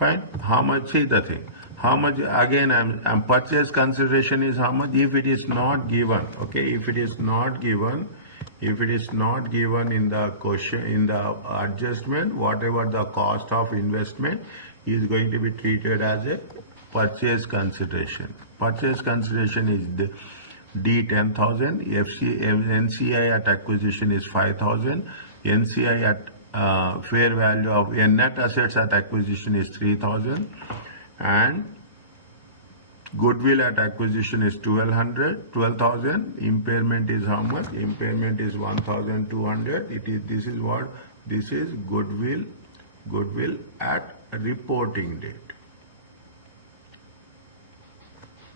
Fine. How much? See the thing. How much? Again, I'm purchase consideration is how much? If it is not given, okay. If it is not given, in the question, in the adjustment, whatever the cost of investment is going to be treated as a purchase consideration. Purchase consideration is D 10,000. NCI at acquisition is 5,000. NCI at fair value of net assets at acquisition is 3,000, and goodwill at acquisition is 12,000. Impairment is how much? Impairment is 1,200. This is goodwill at reporting date.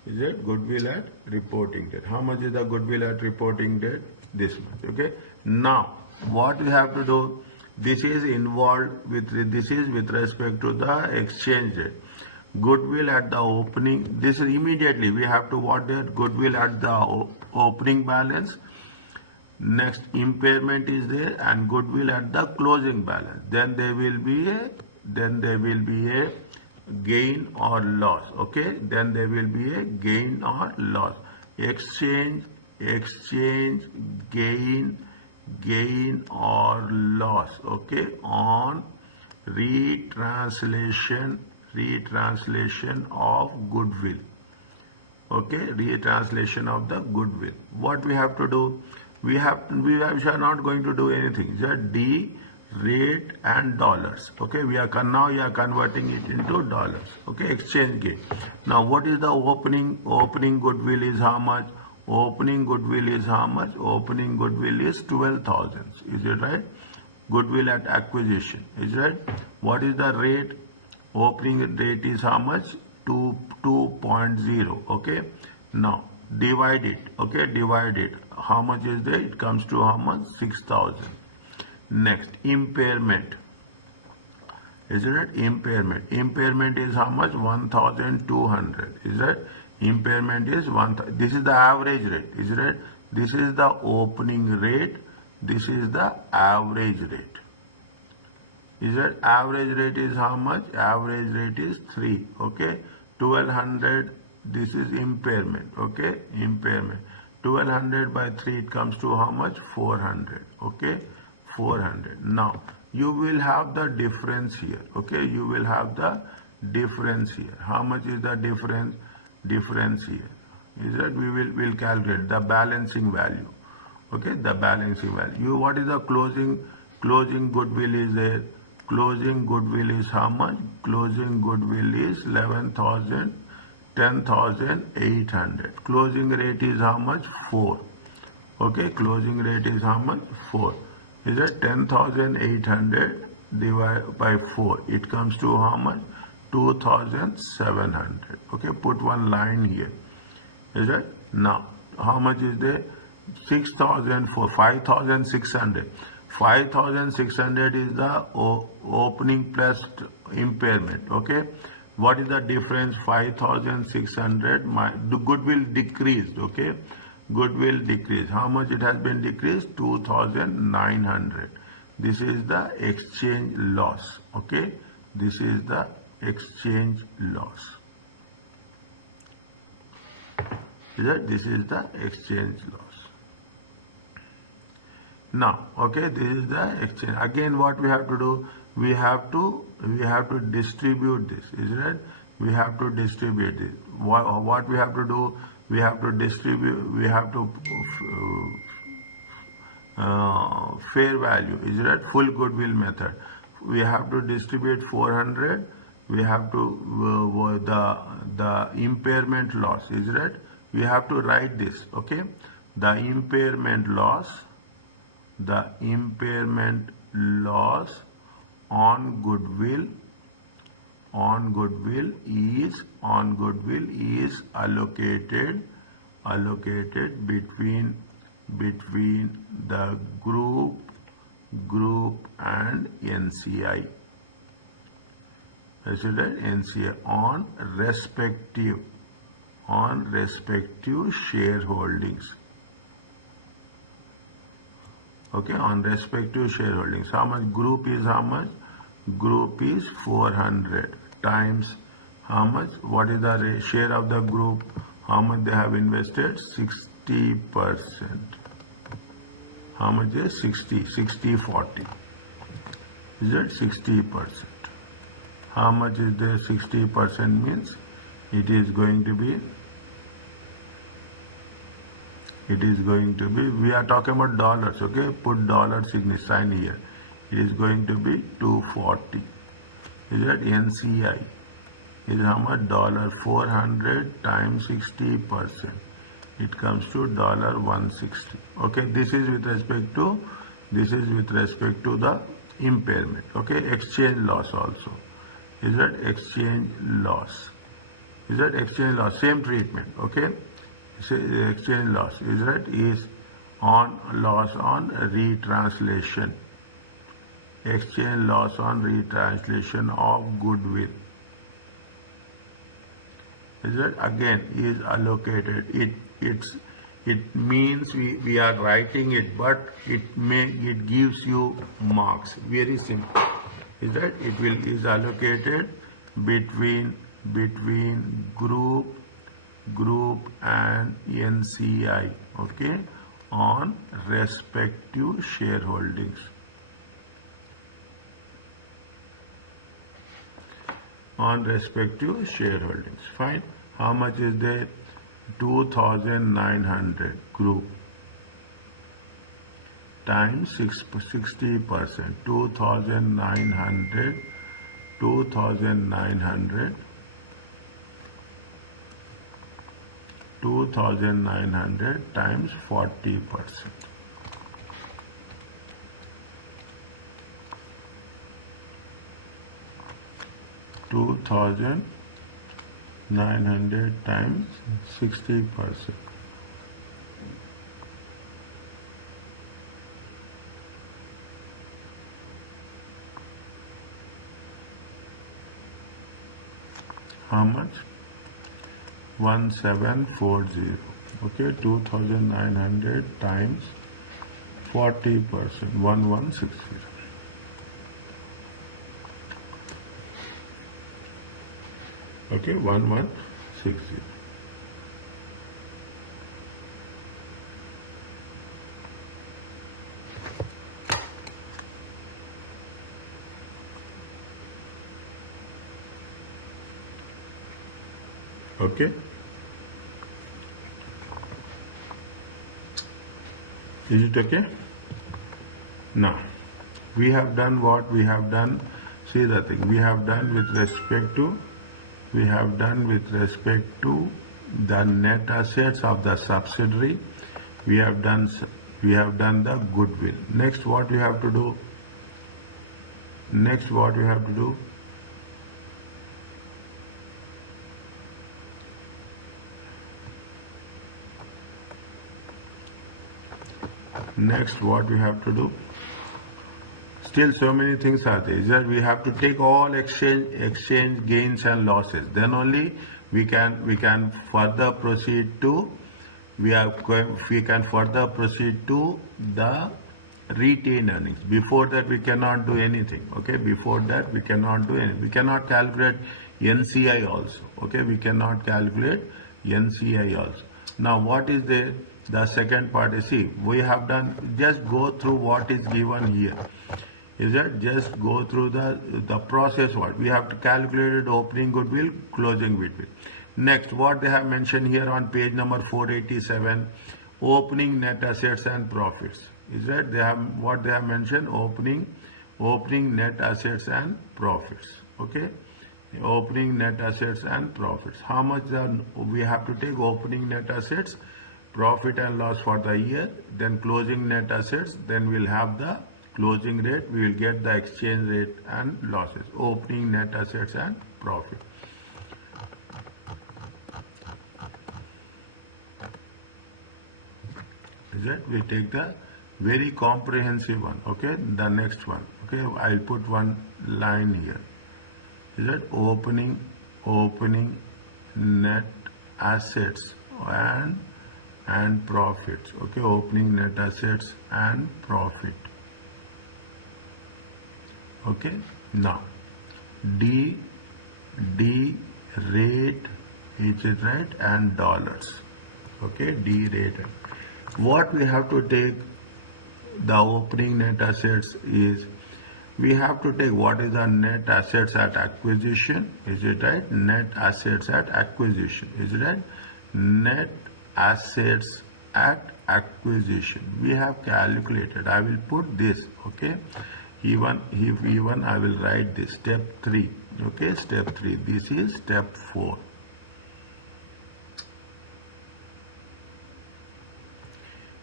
Is it goodwill at reporting date? How much is the goodwill at reporting date? This much. Okay. Now, what we have to do? This is involved with. This is with respect to the exchange rate. Goodwill at the opening. This is immediately we have to what that goodwill at the opening balance. Next, impairment is there, and goodwill at the closing balance. Then there will be a gain or loss. Okay, then there will be a gain or loss. Exchange gain or loss. Okay, on retranslation of goodwill. Okay, retranslation of the goodwill. What we have to do? We are not going to do anything. Just D, rate and dollars. Okay, now you are converting it into dollars. Okay, exchange gain. Now what is the opening goodwill is how much? Opening goodwill is how much? Opening goodwill is 12,000. Is it right? Goodwill at acquisition. Is it right? What is the rate? Opening rate is how much? 2.0. Okay. Now divide it. Okay, divide it. How much is there? It comes to how much? 6,000. Next, impairment. Is it right? Impairment. Impairment is how much? 1,200. Is that? Impairment is 1,000. This is the average rate. Is it right? This is the opening rate. This is the average rate. Is that? Average rate is how much? Average rate is 3. Okay. 1,200. This is impairment. Okay. Impairment. 1,200 by 3, it comes to how much? 400. Okay. 400. Now you will have the difference here. Okay, you will have the difference here. How much is the difference? Difference here is that we'll calculate the balancing value. Okay, the balancing value. What is the closing goodwill is there? Closing goodwill is how much? Closing goodwill is 11,000, 10,800. Closing rate is how much? 4. Okay, closing rate is how much? 4. Is that 10,800 divided by 4? It comes to how much? 2,700. Okay, put one line here. Is that? Now, how much is there? 6,000 for 5,600. 5,600 is the opening plus impairment. Okay, what is the difference? 5,600. The goodwill decreased. Okay, goodwill decreased. How much it has been decreased? 2,900. This is the exchange loss. Okay, this is the exchange loss. This is the exchange loss. Now, okay, this is the exchange. Again, what we have to do? We have to distribute this. Is it? We have to distribute this. What we have to do? We have to distribute. We have to fair value. Is it? Full goodwill method. We have to distribute 400. We have to the impairment loss. Is it? We have to write this. Okay, the impairment loss. The impairment loss on goodwill is allocated between the group and NCI. Is it NCI on respective shareholdings. Okay, on respective shareholdings. How much? Group is how much? Group is 400. times how much? What is the share of the group? How much they have invested? 60%. How much is 60? 40. Is it 60%? How much is there? 60% means it is going to be, we are talking about dollars, okay? Put dollar sign here. It is going to be 240. Is that NCI? Is how much? $400 times 60%. It comes to $160. Okay, this is with respect to the impairment. Okay, exchange loss also. Is that exchange loss? Same treatment. Okay, exchange loss is on loss on retranslation. Exchange loss on retranslation of goodwill. Is that again is allocated. It means we are writing it, but it gives you marks. Very simple. Is that it is allocated between group and NCI, okay, on respective shareholdings. Fine. How much is there? 2,900 group times 60%. 2,900 times 40%. 2,900 times 60%. How much? 1740. Okay, 2,900 times 40%. 1160. Okay, 1160. Okay. Is it okay? Now, we have done what we have done. See the thing we have done with respect to. We have done with respect to the net assets of the subsidiary. We have done the goodwill. Next, what we have to do? Next, what we have to do? Next, what we have to do? Still so many things are there. Is that we have to take all exchange gains and losses. Then only we can further proceed to the retained earnings. Before that we cannot do anything. Okay, before that we cannot do anything. We cannot calculate NCI also. Okay, we cannot calculate NCI also. Now what is there? The second part is, see, we have done, just go through what is given here. Is that just go through the process what we have to calculate opening goodwill, closing goodwill. Next, what they have mentioned here on page number 487, opening net assets and profits. Is that they have mentioned opening net assets and profits. Okay, opening net assets and profits. How much we have to take opening net assets, profit and loss for the year, then closing net assets, then we'll have the closing rate, we will get the exchange rate and losses. Opening net assets and profit. Is it? We take the very comprehensive one. Okay, the next one. Okay, I'll put one line here. Is it? Opening net assets and profits. Okay, opening net assets and profit. Okay, now D rate, is it right, and dollars. Okay, D rate. What we have to take the opening net assets is, we have to take what is the net assets at acquisition, is it right? Net assets at acquisition, is it right? Net assets at acquisition. We have calculated. I will put this, okay? Even I will write this, step 3, okay? Step 3. This is step 4.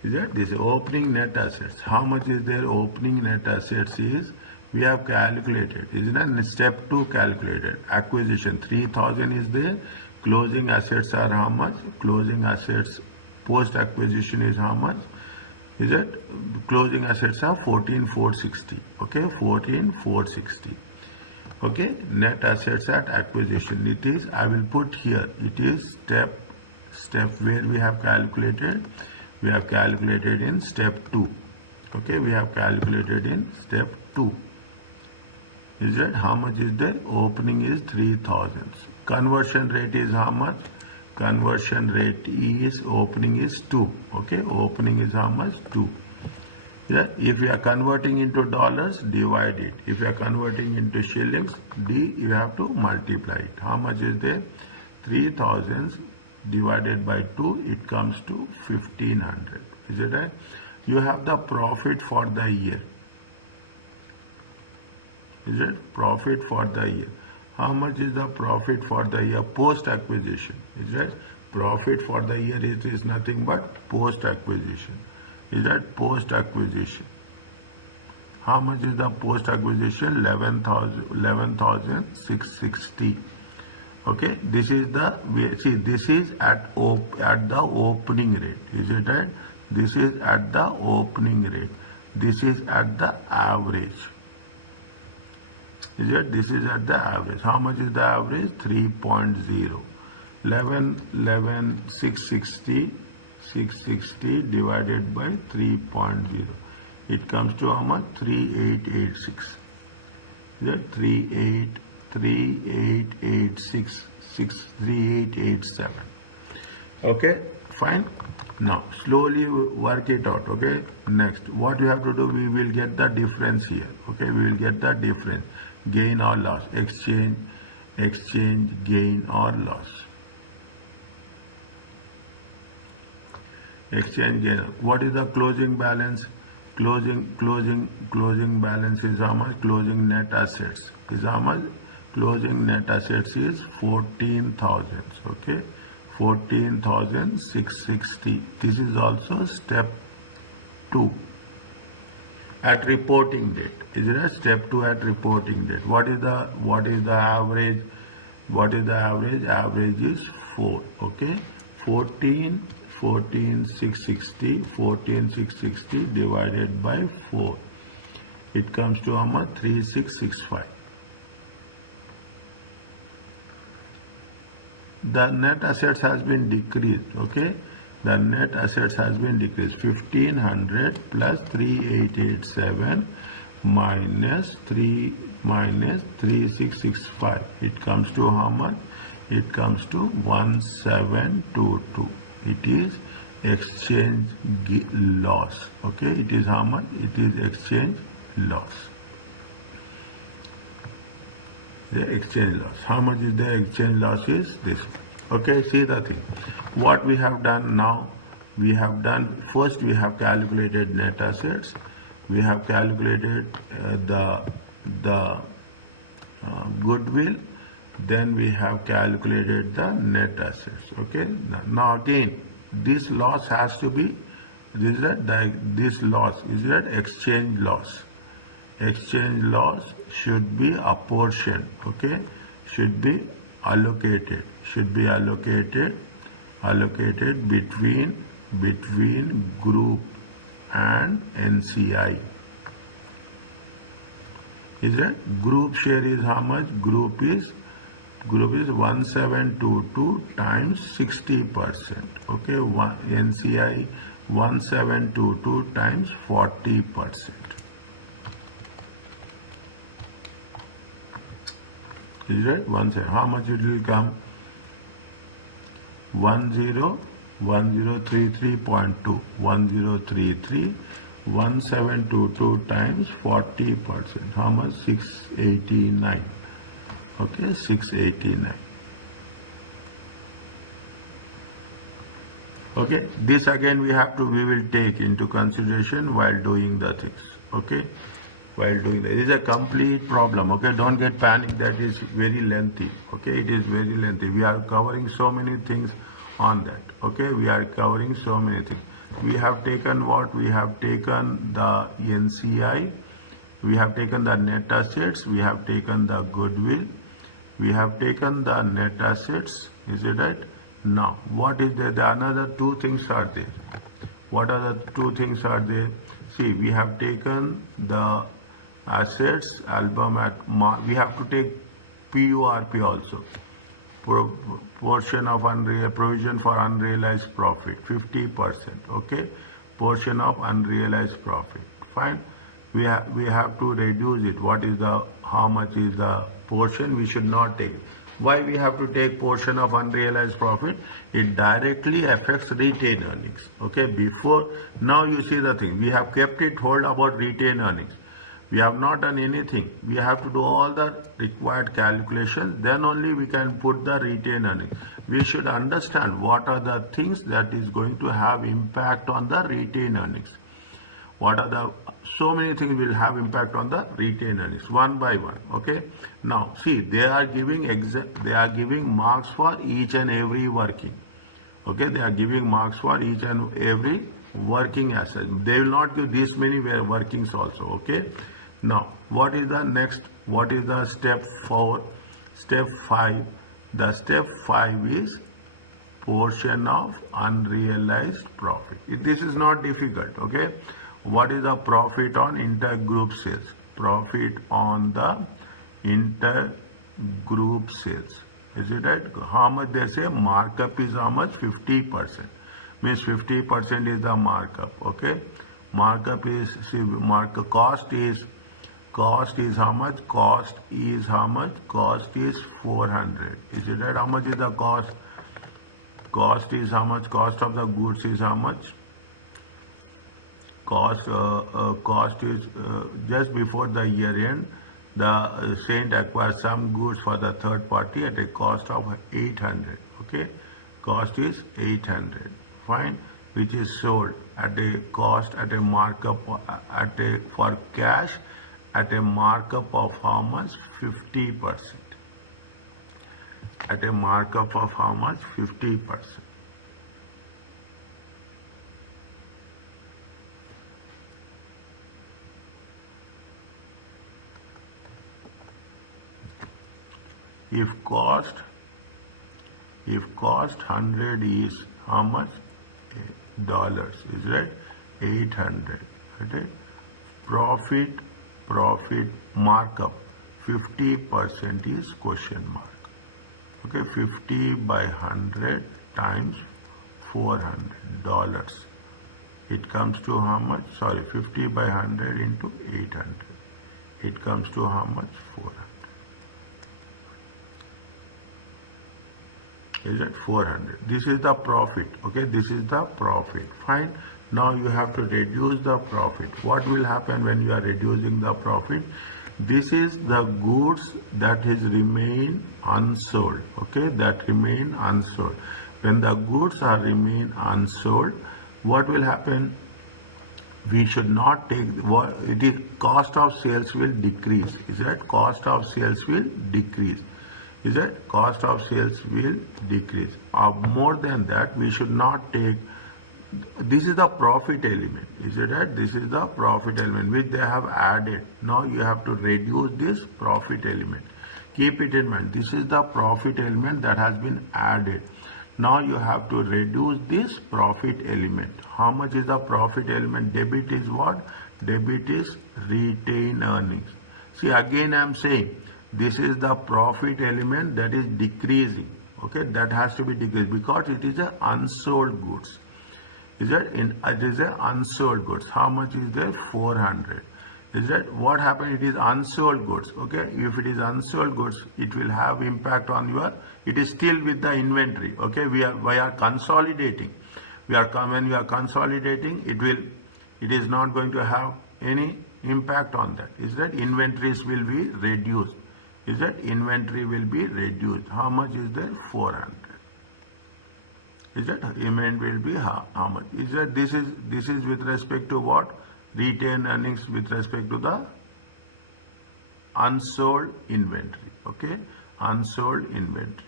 Is that this opening net assets? How much is their opening net assets is? We have calculated. Isn't it? Step 2 calculated. Acquisition 3000 is there. Closing assets are how much? Closing assets post acquisition is how much? Is it? Closing assets are 14460. Okay, 14460. Okay, net assets at acquisition. It is, I will put here, it is step where we have calculated. We have calculated in step 2. Okay, we have calculated in step 2. Is that how much is there? Opening is 3000. Conversion rate is how much? Conversion rate is, opening is 2. Okay, opening is how much? 2. Yeah, if you are converting into dollars, divide it. If you are converting into shillings, you have to multiply it. How much is there? 3000 divided by 2, it comes to 1500. Is it right? You have the profit for the year. Is it? Profit for the year. How much is the profit for the year post acquisition? Is that profit for the year is nothing but post acquisition. Is that post acquisition? How much is the post acquisition? 11,660. Okay, this is the, see, this is at the opening rate. Is it right? This is at the opening rate. This is at the average. Is it? This is at the average. How much is the average? 3.0. 660 divided by 3.0. It comes to how much? 3886. Is that 3886, 3887. Okay, fine. Now slowly work it out. Okay, next what you have to do, we will get the difference here. Okay, we will get the difference, gain or loss, exchange gain or loss, exchange gain. What is the closing balance? Closing balance is how much? Closing net assets is how much? Closing net assets is 14,000. Okay, 14,660. This is also step 2 at reporting date. Is it a step 2 at reporting date? What is the average? What is the average? Average is 4. Okay, 14,660 divided by 4. It comes to how much? 3665. The net assets has been decreased. Okay, the net assets has been decreased. 1500 plus 3887 minus 3665. It comes to how much? It comes to 1722. It is exchange loss. Okay, it is how much? It is exchange loss. The exchange loss. How much is the exchange loss? Is this. Okay, see the thing. What we have done now, we have done, first we have calculated net assets. We have calculated the goodwill. Then we have calculated the net assets. Okay. Now again, this loss has to be, this loss is that exchange loss. Exchange loss should be apportioned. Okay, should be allocated. Should be allocated between group and NCI. Is that group share is how much? Group is 1722 times 60%. Okay, NCI 1722 times 40%. Is it? 1 second. How much it will come? 1033.2. 1033. 1722 times 40%. How much? 689. Okay, 689. Okay, this again we will take into consideration while doing the things. Okay, while doing that. It is a complete problem. Okay, don't get panic that is very lengthy. Okay, it is very lengthy. We are covering so many things on that. Okay, we are covering so many things. We have taken what? We have taken the NCI, we have taken the net assets, we have taken the goodwill, we have taken the net assets. Is it right? Now, what is there? The another two things are there. What are the two things are there? See, we have taken the assets, album at, we have to take PURP also. Portion of provision for unrealized profit, 50%. Okay, portion of unrealized profit. Fine. We have to reduce it. What is the, how much is the portion? We should not take. Why we have to take portion of unrealized profit? It directly affects retained earnings. Okay, before, now you see the thing. We have kept it hold about retained earnings. We have not done anything. We have to do all the required calculations. Then only we can put the retained earnings. We should understand what are the things that is going to have impact on the retained earnings. What are the, so many things will have impact on the retained earnings, one by one. Okay. Now see, they are giving marks for each and every working. Okay, they are giving marks for each and every working asset. They will not give this many workings also. Okay. Now, what is the next? What is the step 4? Step 5. The step 5 is portion of unrealized profit. This is not difficult. Okay. What is the profit on intergroup sales? Profit on the intergroup sales. Is it right? How much they say? Markup is how much? 50%. Means 50% is the markup. Okay. Markup is, see, markup cost is how much? Cost is how much? Cost is 400. Is it right? How much is the cost? Cost is how much? Cost of the goods is how much? Cost is just before the year end, the Saint acquires some goods for the third party at a cost of 800. Okay, cost is 800. Fine, which is sold at a cost, at a markup, for cash at a markup of how much? 50%. At a markup of how much? 50%. If cost 100 is how much? Dollars, is right? 800. Okay. Profit markup 50% is question mark. Okay, 50 by 100 times 400 dollars. It comes to how much? Sorry, 50 by 100 into 800. It comes to how much? 400. Is it 400? This is the profit. Okay, this is the profit. Fine. Now you have to reduce the profit. What will happen when you are reducing the profit? This is the goods that is remain unsold. Okay, that remain unsold. When the goods are remain unsold, what will happen? We should not take what it is. Cost of sales will decrease. Is that cost of sales will decrease? Is that cost of sales will decrease? More than that, we should not take. This is the profit element. Is it right? This is the profit element which they have added. Now you have to reduce this profit element. Keep it in mind. This is the profit element that has been added. Now you have to reduce this profit element. How much is the profit element? Debit is what? Debit is retained earnings. See, again I am saying this is the profit element that is decreasing. Okay, that has to be decreased because it is a unsold goods. Is that it is a unsold goods? How much is there? 400. Is that what happened? It is unsold goods. Okay, if it is unsold goods, it will have impact on your. It is still with the inventory. Okay, we are consolidating. When we are consolidating, it is not going to have any impact on that. Is that inventories will be reduced? Is that inventory will be reduced? How much is there? 400. Is that inventory will be how much? Is that this is with respect to what? Retained earnings with respect to the unsold inventory. Okay, unsold inventory.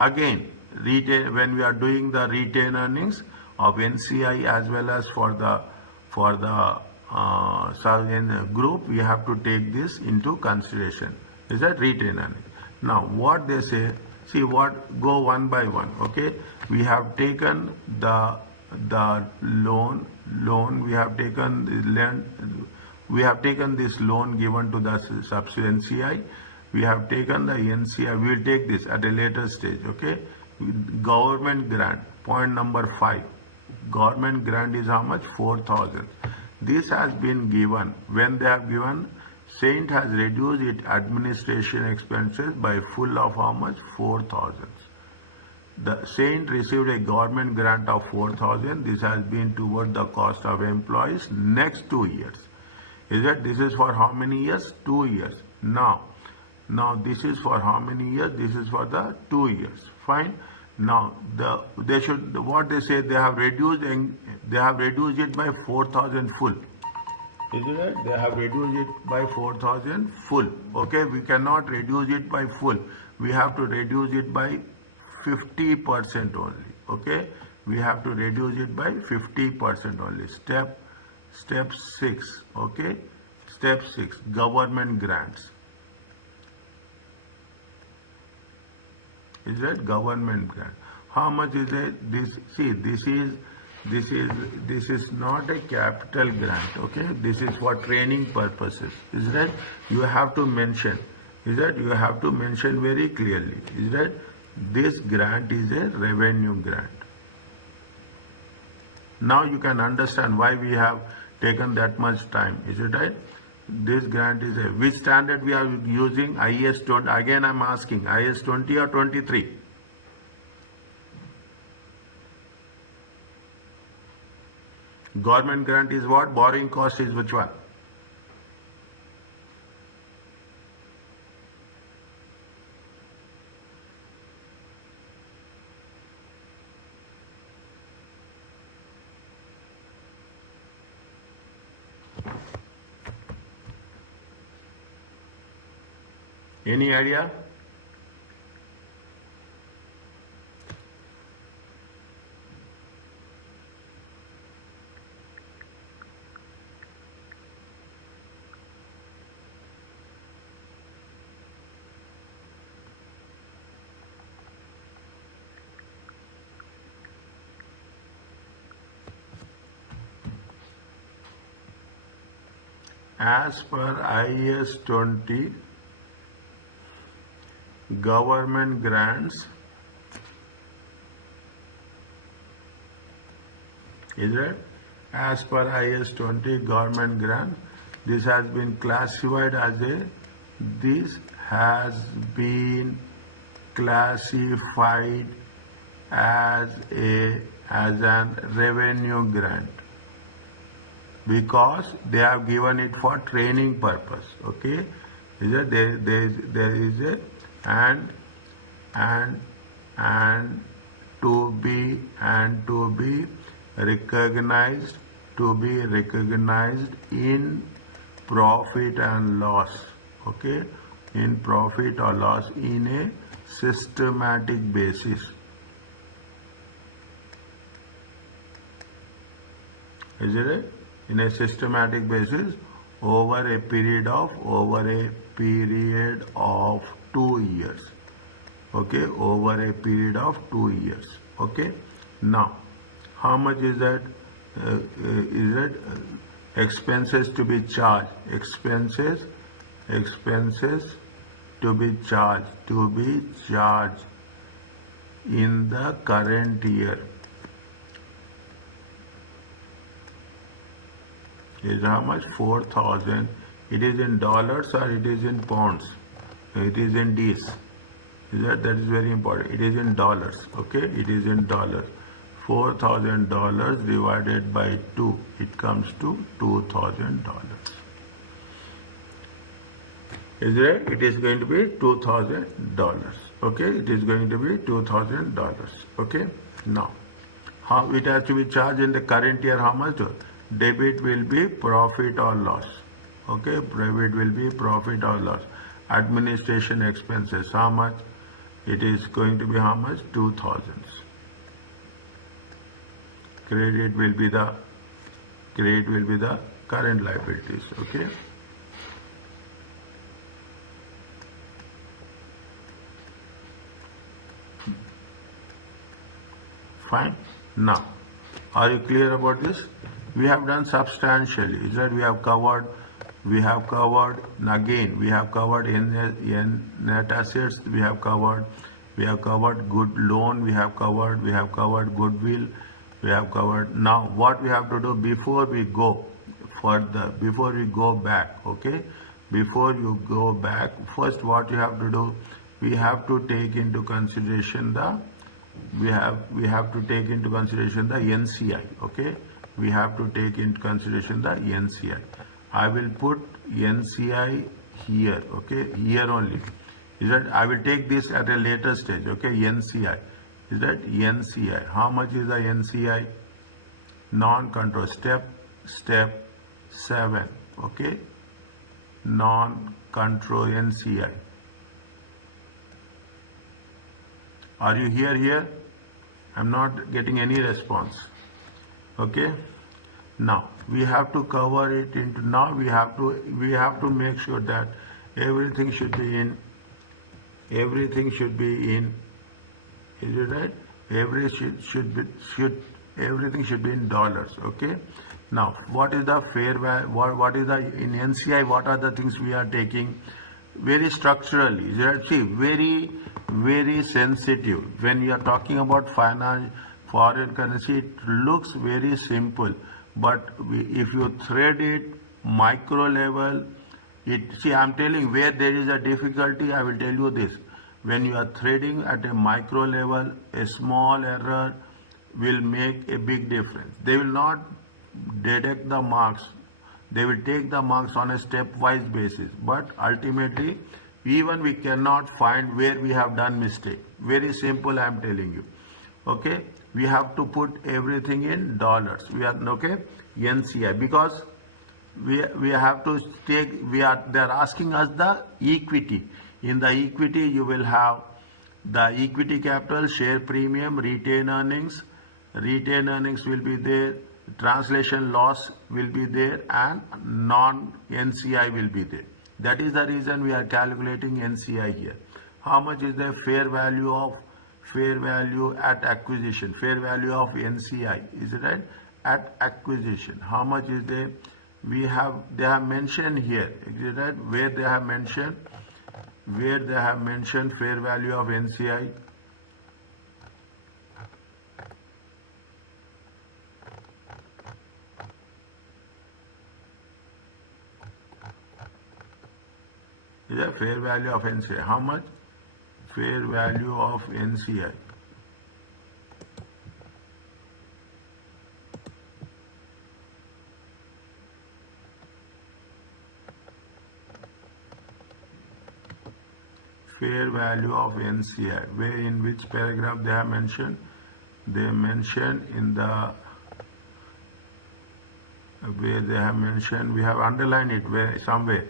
Again, when we are doing the retained earnings of NCI as well as for the group, we have to take this into consideration. Is that retained earnings? Now, what they say. See go one by one. Okay, we have taken the loan. We have taken the land. We have taken this loan given to the subsidiary NCI. We have taken the NCI. We will take this at a later stage. Okay, government grant. Point number 5. Government grant is how much? 4,000. This has been given. When they have given, Saint has reduced its administration expenses by full of how much? 4,000. The Saint received a government grant of 4,000. This has been toward the cost of employees next 2 years. Is that this is for how many years? 2 years. Now this is for how many years? This is for the 2 years. Fine. Now what they say, they have reduced it by 4,000 full. Is it right? They have reduced it by 4,000 full. Okay, we cannot reduce it by full. We have to reduce it by 50% only. Okay, we have to reduce it by 50% only. Step 6. Okay, step 6. Government grants. Is that government grant? How much is it? This is not a capital grant. Okay, this is for training purposes. Is that you have to mention? Is that you have to mention very clearly? Is that this grant is a revenue grant? Now you can understand why we have taken that much time. Is it right? This grant is which standard we are using? IS 20. Again, I am asking IS 20 or 23. Government grant is what? Borrowing cost is which one? Any idea? As per IS 20, government grants, is it? As per IS 20 government grant, this has been classified as an revenue grant, because they have given it for training purpose. Okay, is it? There is a and to be recognized in profit and loss. Okay, in profit or loss in a systematic basis. Is it? In a systematic basis over a period of 2 years. Okay, over a period of 2 years. Okay, now how much is that? Is it expenses to be charged? Expenses to be charged in the current year. Is how much? 4,000. It is in dollars or it is in pounds? It is in Ds. That is very important. It is in dollars. Okay, it is in dollars. $4,000 divided by 2. It comes to $2,000. Is it? It is going to be $2,000. Okay, it is going to be $2,000. Okay, now how it has to be charged in the current year? How much? Debit will be profit or loss. Okay, debit will be profit or loss. Administration expenses, how much? It is going to be how much? 2,000. Credit will be the current liabilities. Okay. Fine. Now, are you clear about this? We have done substantially. Is that we have covered, and again, we have covered in net assets, we have covered good loan, we have covered goodwill, we have covered. Now, what we have to do before we go further, before we go back, okay? Before you go back, first what you have to do, we have to take into consideration the NCI, okay? We have to take into consideration the NCI. I will put NCI here, okay? Here only. Is that I will take this at a later stage, okay? NCI. Is that NCI? How much is the NCI? Non-control step 7, okay? Non-control NCI. Are you here? I'm not getting any response. Okay. Now we have to cover it into. Now we have to make sure that everything should be in. Everything should be in. Is it right? Everything should be in dollars. Okay. Now what is the fair value? What is the in NCI? What are the things we are taking? Very structurally. Is it right? See, very sensitive. When you are talking about foreign currency, it looks very simple, but if you thread it micro level, I'm telling where there is a difficulty. I will tell you this: when you are threading at a micro level, a small error will make a big difference. They will not deduct the marks. They will take the marks on a stepwise basis, but ultimately even we cannot find where we have done mistake. Very simple, I am telling you. Okay, we have to put everything in dollars. We are okay, NCI, because we have to take. They are asking us the equity. In the equity, you will have the equity capital, share premium, retained earnings. Retained earnings will be there. Translation loss will be there, and non-NCI will be there. That is the reason we are calculating NCI here. How much is the fair value at acquisition? Fair value of NCI, is it right? At acquisition, how much is there? They have mentioned here, is it right? Where they have mentioned fair value of NCI. Is a fair value of NCI. How much? Fair value of NCI. Fair value of NCI. Where, in which paragraph they have mentioned? They mentioned in the where they have mentioned. We have underlined it where somewhere.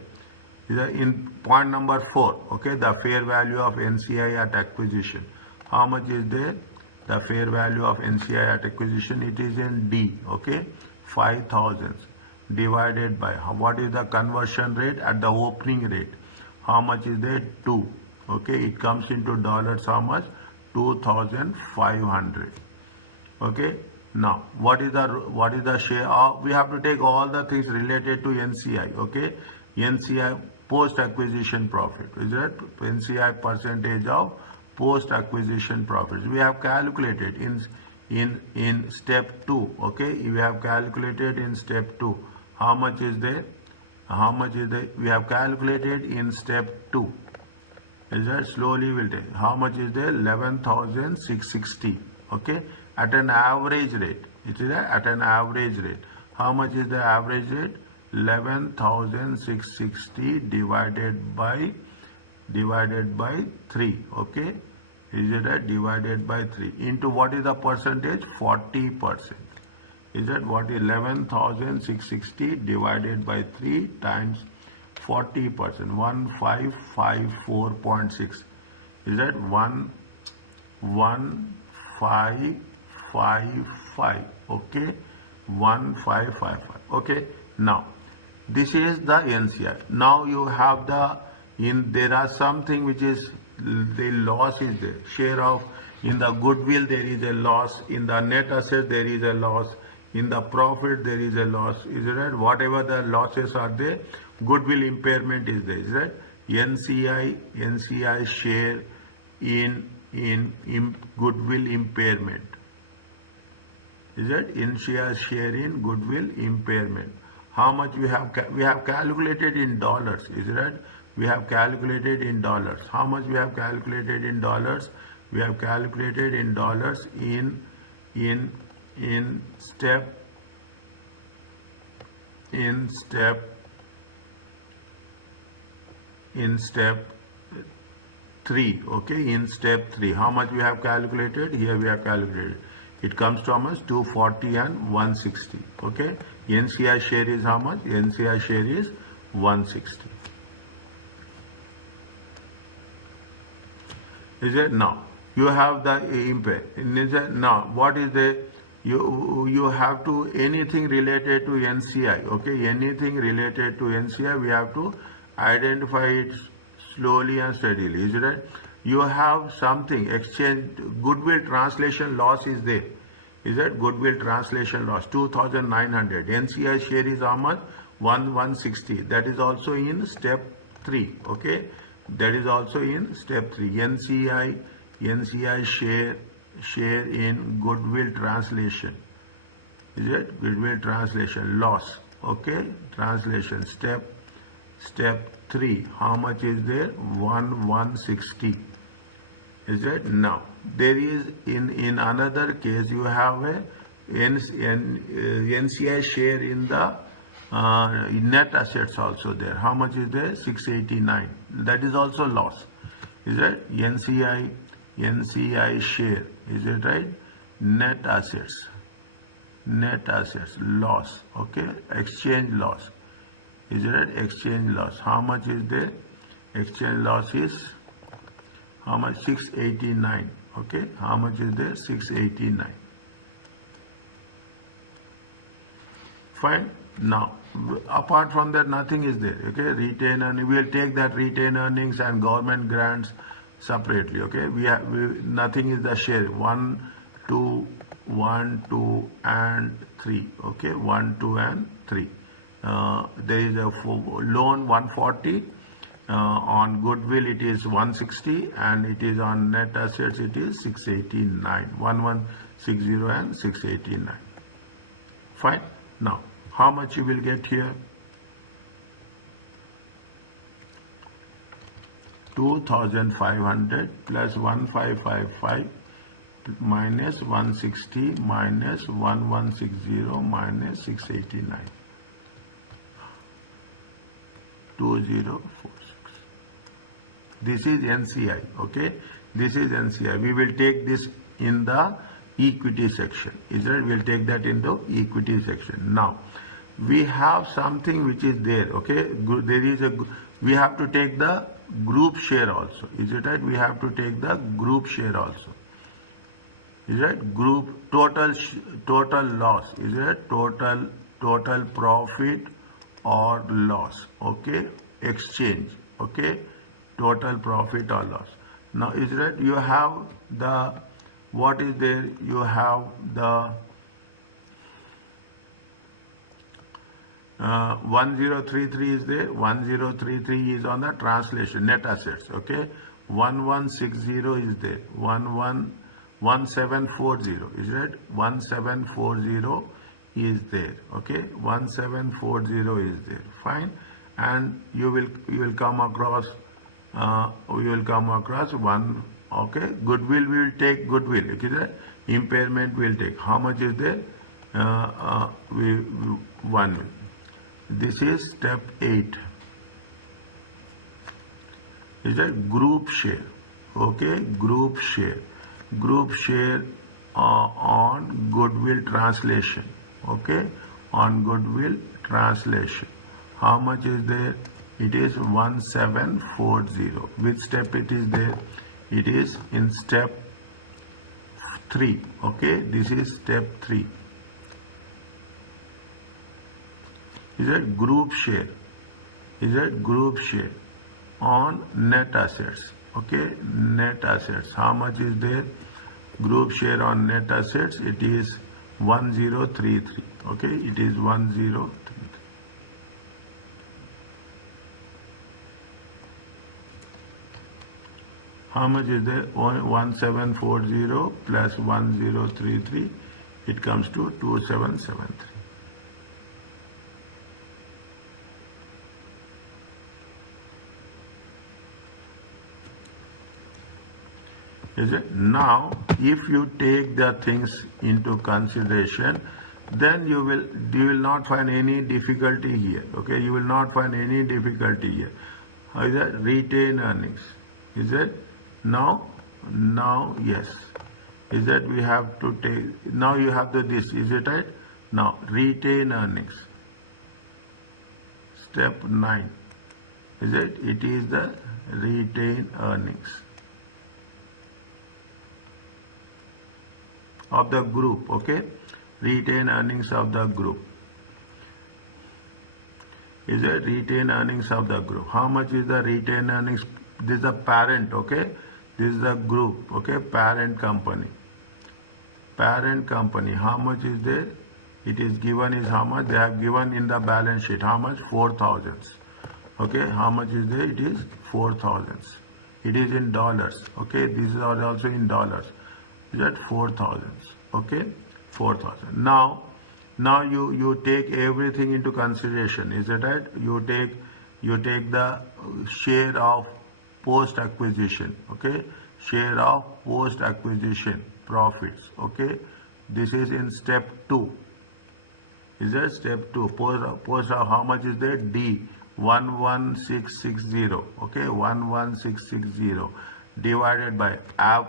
In point number 4, okay, the fair value of NCI at acquisition. How much is there? The fair value of NCI at acquisition, it is in D, okay, 5,000 divided by, what is the conversion rate at the opening rate? How much is there? 2, okay, it comes into dollars, how much? 2,500, okay. Now, what is the share? We have to take all the things related to NCI, okay. NCI post-acquisition profit, is that NCI percentage of post-acquisition profits. We have calculated in step 2, okay. We have calculated in step 2 How much is there? How much is there? We have calculated in step 2. Is that slowly will take? How much is there? 11,660. Okay, at an average rate. It is at an average rate. How much is the average rate? 11,660 divided by 3. Okay, is it right? Divided by 3 into what is the percentage? 40%. Is that what? 11,660 divided by 3 times 40%. 1554.6. Is that 1555? Okay, 1555. Okay, now this is the NCI. Now you have there are something which is the loss is there. Share of in the goodwill there is a loss, in the net asset there is a loss, in the profit there is a loss. Is it right? Whatever the losses are there, goodwill impairment is there. Is that NCI share in goodwill impairment. Is that NCI share in goodwill impairment? How much we have calculated in dollars? Is it right? We have calculated in dollars. How much we have calculated in dollars? We have calculated in dollars in step 3. Okay, in step 3. How much we have calculated? Here we have calculated. It comes to how much? 240 and 160. Okay, NCI share is how much? NCI share is 160. Is it? Now you have the impair. Now what is the you have to anything related to NCI. Okay, anything related to NCI we have to identify it slowly and steadily. Is it right? You have something exchange goodwill translation loss is there. Is that goodwill translation loss 2,900. NCI share is how much? 160. That is also in step 3. Okay, that is also in step 3. NCI share in goodwill translation. Is it goodwill translation loss? Okay, translation step 3. How much is there? 160. Is it? Now there is in another case you have a NCI share in the net assets also there. How much is there? 689. That is also loss. Is it? NCI share. Is it right? Net assets loss. Okay, exchange loss. Is it right? Exchange loss. How much is there? Exchange loss is how much? 689. Okay, how much is there? 689. Fine. Now apart from that nothing is there. Okay, retained earnings, we will take that retained earnings and government grants separately. Okay, nothing is the share 1, 2, and 3. Okay, 1, 2 and 3. There is a loan 140, on goodwill it is 160, and it is on net assets it is 689. 1160 and 689. Fine. Now how much you will get here? 2,500 plus 1555 minus 160 minus 1160 minus 689. 2046. This is NCI. Okay, this is NCI. We will take this in the equity section. Is right? We will take that in the equity section. Now we have something which is there. Okay, there is we have to take the group share also. Is it right? We have to take the group share also. Is it? Group total loss. Is it? Total profit or loss. Okay, exchange. Okay, total profit or loss. Now is it? You have the what is there? You have the 1033 is there. 1033 is on the translation net assets. Okay, 1160 is there. 1740 is it? 1740 is there. Okay, 1740 is there. Fine, and you will come across we will come across one. Okay, goodwill we will take goodwill. Okay, the impairment will take. How much is there? We 1. This is step 8. Is that group share? Okay, group share. Group share on goodwill translation. Okay, on goodwill translation. How much is there? It is 1740. Which step it is there? It is in step 3. Okay, this is step 3. Is that group share? Is that group share on net assets? Okay, net assets. How much is there? Group share on net assets, it is 1033. Okay, it is 1033. How much is there? 1740 plus 1033, it comes to 2773. Is it? Now, if you take the things into consideration, then you will not find any difficulty here. Okay, you will not find any difficulty here. How is that? Retained earnings. Is it? Now yes. Is that we have to take? Now you have the this. Is it right? Now retained earnings. Step 9. Is it? It is the retained earnings of the group. Okay, retained earnings of the group. Is it retained earnings of the group? How much is the retained earnings? This is the parent. Okay, this is the group. Okay, parent company. Parent company. How much is there? It is given is how much? They have given in the balance sheet. How much? 4,000. Okay, how much is there? It is 4,000. It is in dollars. Okay, these are also in dollars. Is that 4,000? Okay, 4,000. Now you take everything into consideration. Is that right? You take the share of post acquisition. Okay, share of post acquisition profits. Okay, this is in step 2. Is that step 2? Post of how much is there? D 11660. Okay, 11660 divided by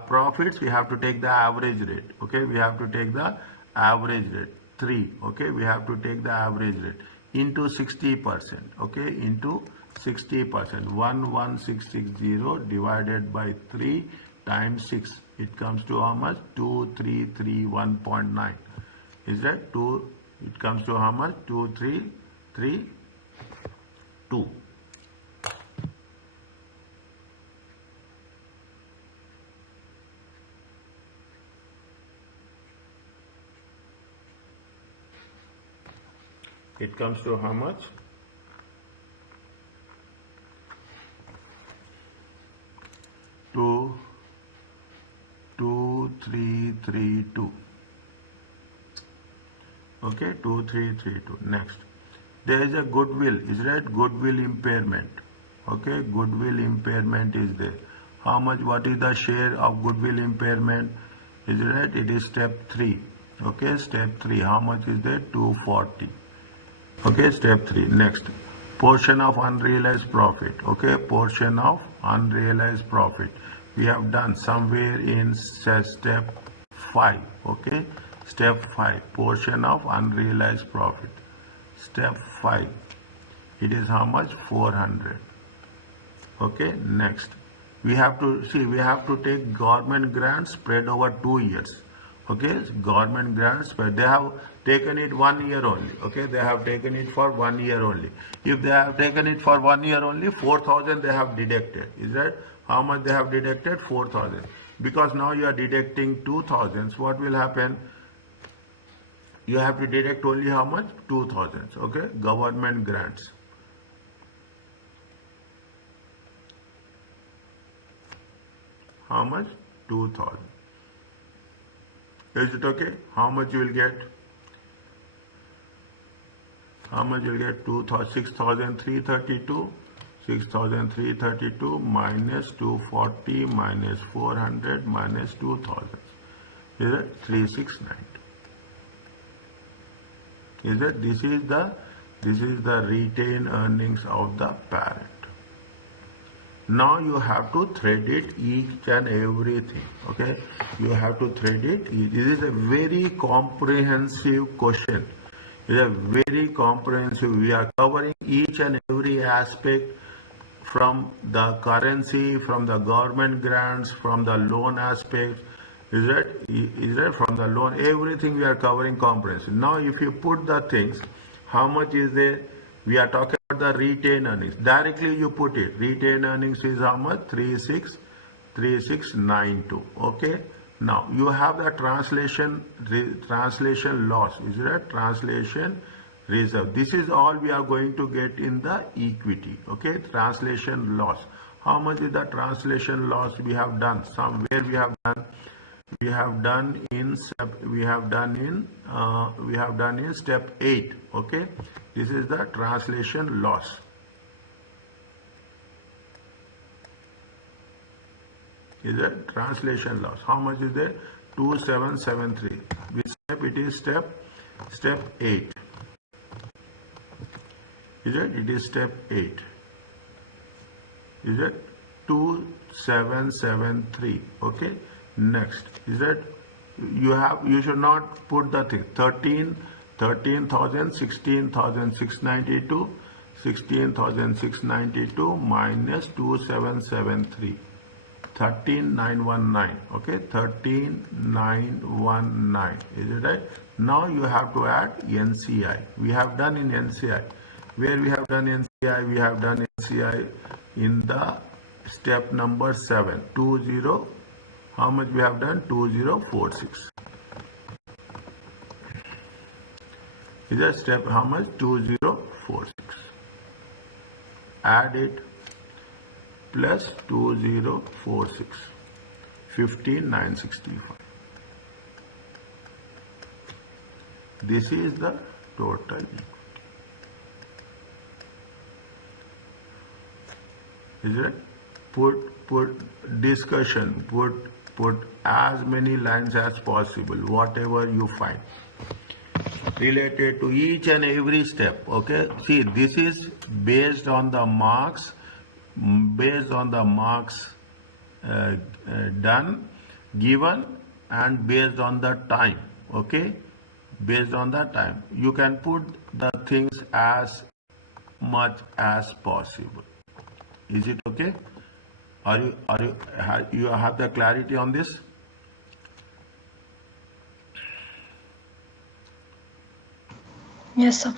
profits. We have to take the average rate. Okay, we have to take the average rate 3. Okay, we have to take the average rate into 60%. Okay, into 60%. 11660 divided by 3 times 6. It comes to how much? 2331.9. Is that 2? It comes to how much? 2332. It comes to how much? 2332. Okay, 2332. Next, there is a goodwill. Is that goodwill impairment? Okay, goodwill impairment is there. How much? What is the share of goodwill impairment? Is it right? It is step 3. Okay, step 3. How much is there? 240. Okay, step 3. Next, portion of unrealized profit. Okay, portion of unrealized profit. We have done somewhere in step 5. Okay, step 5. Portion of unrealized profit. Step 5. It is how much? 400. Okay, next. We have to see, we have to take government grants spread over 2 years. Okay, government grants, but they have taken it 1 year only. Okay, they have taken it for 1 year only. If they have taken it for 1 year only, 4,000 they have deducted. Is that how much they have deducted? 4,000. Because now you are deducting 2,000. What will happen? You have to deduct only how much? 2,000. Okay, government grants. How much? 2,000. Is it okay? How much you will get? how much you'll get? 6,332. 6,332 minus 240 minus 400 minus 2,000. Is it 3,692? Is it? This is the retained earnings of the parent. Now you have to thread it each and everything. Okay, you have to thread it. This is a very comprehensive question. It is a very comprehensive. We are covering each and every aspect, from the currency, from the government grants, from the loan aspect. Is that from the loan? Everything we are covering comprehensive. Now if you put the things, how much is there? We are talking about the retained earnings. Directly you put it. Retained earnings is how much? 3692. Okay. Now you have the translation loss. Is that translation reserve? This is all we are going to get in the equity. Okay. Translation loss. How much is the translation loss we have done? Somewhere we have done. We have done in step 8. Okay, this is the translation loss. Is that translation loss? How much is there? 2773. Which step it is? Step 8. Is it? It is step 8. Is it? 2773. Okay. Next is that you should not put the thing 13,000, 16,692, 16,692 minus 2773, 13,919. Okay, 13,919. Is it right? Now you have to add NCI. We have done in NCI. Where we have done NCI? We have done NCI in the step number 7. 20. How much we have done? 2046. Is that step how much? 2046. Add it plus 2046. 15,965. This is the total equity. Is it? Put discussion. Put as many lines as possible, whatever you find related to each and every step. Okay, see, this is based on the marks, done, given, and based on the time. Okay, based on the time, you can put the things as much as possible. Is it okay? You have the clarity on this? Yes, sir.